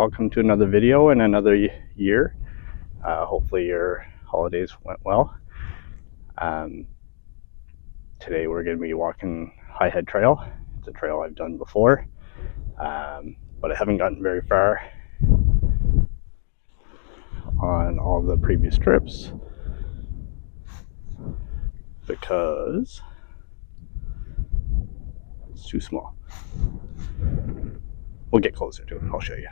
welcome to another video in another year. Hopefully your holidays went well. Today we're going to be walking High Head Trail. It's a trail I've done before, but I haven't gotten very far on all the previous trips because it's too small. We'll get closer to it, I'll show you.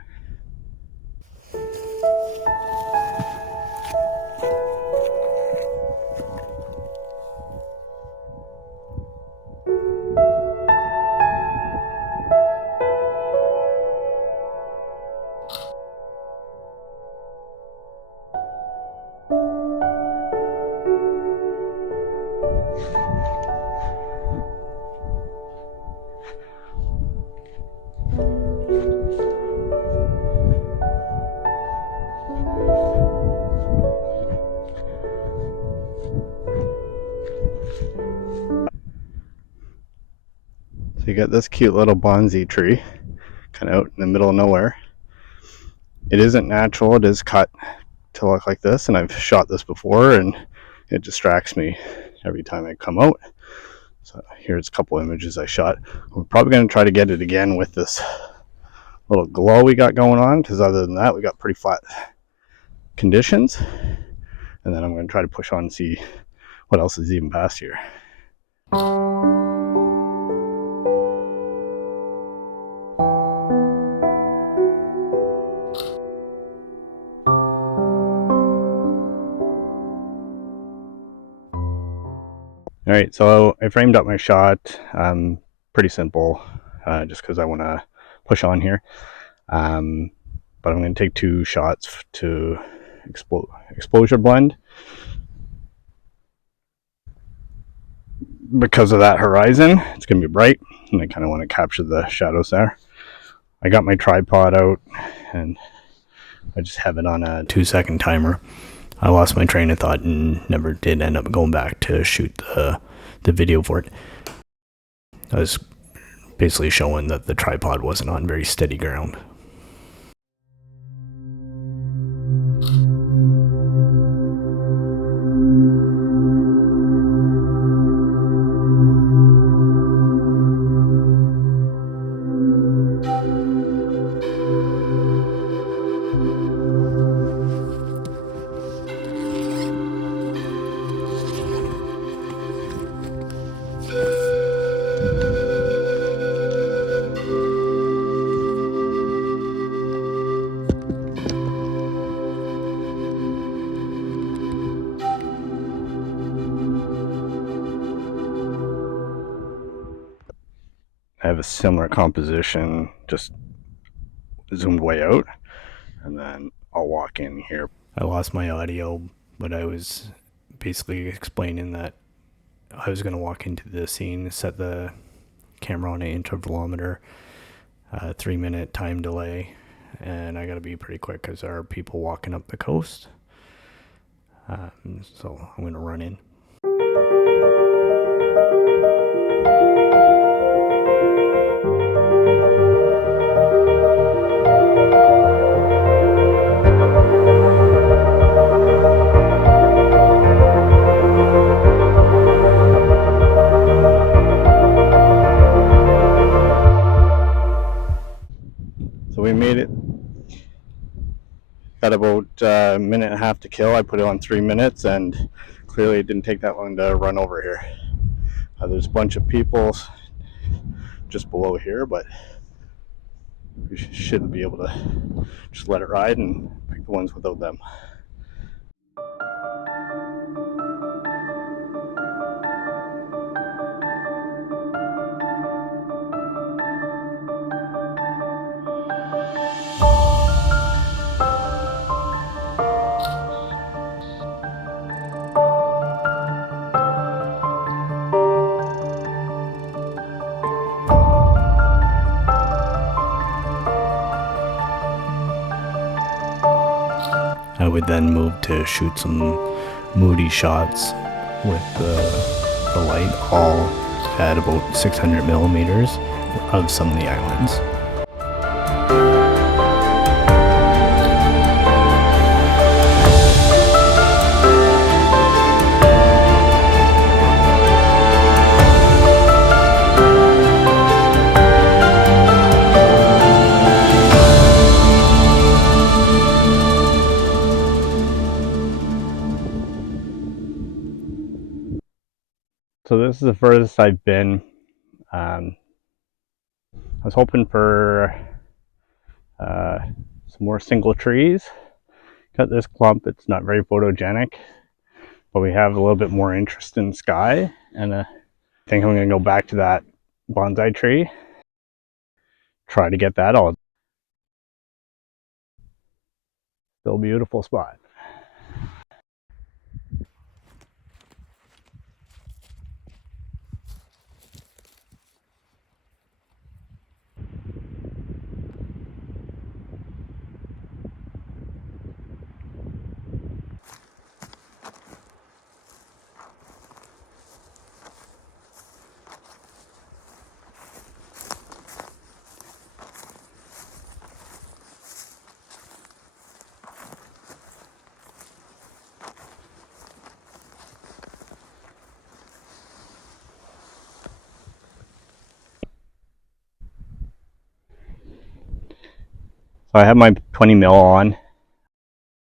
So you got this cute little bonsai tree kind of out in the middle of nowhere. It isn't natural, it is cut to look like this, and I've shot this before and it distracts me every time I come out. So here's a couple images I shot. We're probably going to try to get it again with this little glow we got going on, because other than that we got pretty flat conditions. And then I'm going to try to push on and see what else is even past here. Alright, so I framed up my shot. Pretty simple, just because I want to push on here. But I'm going to take two shots to exposure blend. Because of that horizon, it's going to be bright, and I kind of want to capture the shadows there. I got my tripod out, and I just have it on a 2-second timer. I lost my train of thought and never did end up going back to shoot the video for it. I was basically showing that the tripod wasn't on very steady ground. I have a similar composition, just zoomed way out, and then I'll walk in here. I lost my audio, but I was basically explaining that I was going to walk into the scene, set the camera on an intervalometer, 3-minute time delay, and I got to be pretty quick because there are people walking up the coast. So I'm going to run in. So we made it. Got about a minute and a half to kill. I put it on 3 minutes, and clearly it didn't take that long to run over here. There's a bunch of people just below here, but we should be able to just let it ride and pick the ones without them. I would then move to shoot some moody shots with the light, all at about 600 millimeters of some of the islands. So this is the furthest I've been. I was hoping for some more single trees. Cut this clump. It's not very photogenic, but we have a little bit more interest in sky, and I think I'm going to go back to that bonsai tree, try to get that all. Still beautiful spot. So I have my 20 mil on.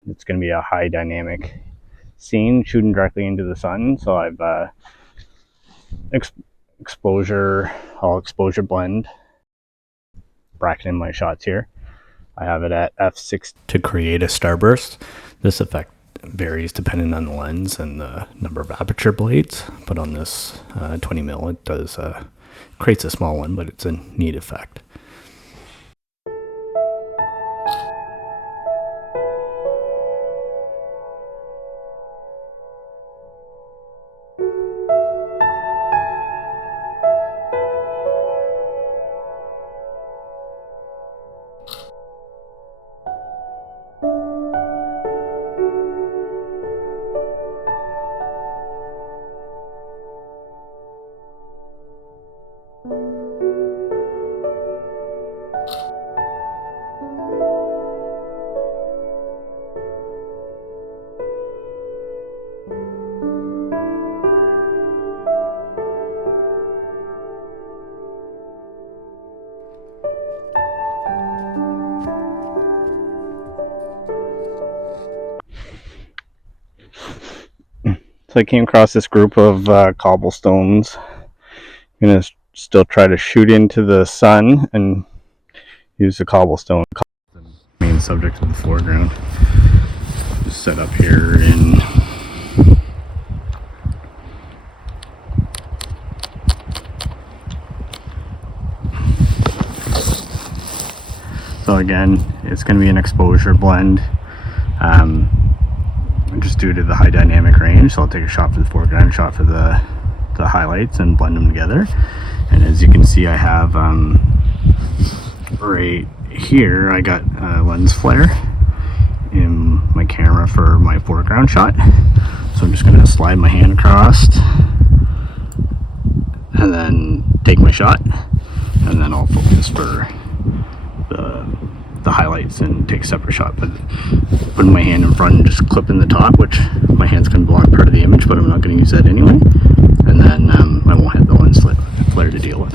It's going to be a high dynamic scene shooting directly into the sun. So I've all exposure blend, bracketing my shots here. I have it at f6 to create a starburst. This effect varies depending on the lens and the number of aperture blades, but on this 20 mil it does creates a small one, but it's a neat effect. So I came across this group of cobblestones. I'm going to still try to shoot into the sun and use the cobblestone. Main subject of the foreground. Just set up here in so again, it's going to be an exposure blend. Just due to the high dynamic range, so I'll take a shot for the foreground, shot for the highlights, and blend them together. And as you can see, I have right here I got a lens flare in my camera for my foreground shot, so I'm just going to slide my hand across and then take my shot, and then I'll focus for the highlights and take a separate shot. But putting my hand in front and just clipping the top, which my hand's going to block part of the image, but I'm not going to use that anyway, and then I won't have the lens flare to deal with.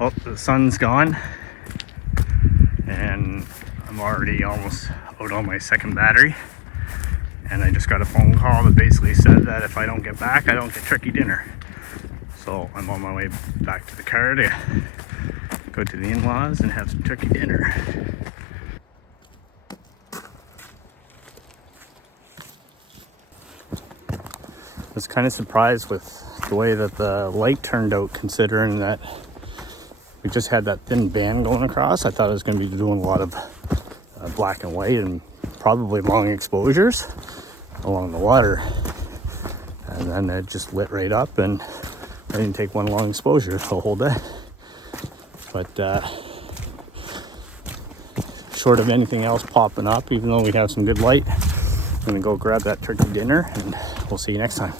Well, the sun's gone and I'm already almost out on my second battery, and I just got a phone call that basically said that if I don't get back, I don't get turkey dinner. So I'm on my way back to the car to go to the in-laws and have some turkey dinner. I was kind of surprised with the way that the light turned out, considering that we just had that thin band going across. I thought I was going to be doing a lot of black and white and probably long exposures along the water, and then it just lit right up, and I didn't take one long exposure the whole day. But short of anything else popping up, even though we have some good light, I'm gonna go grab that turkey dinner, and we'll see you next time.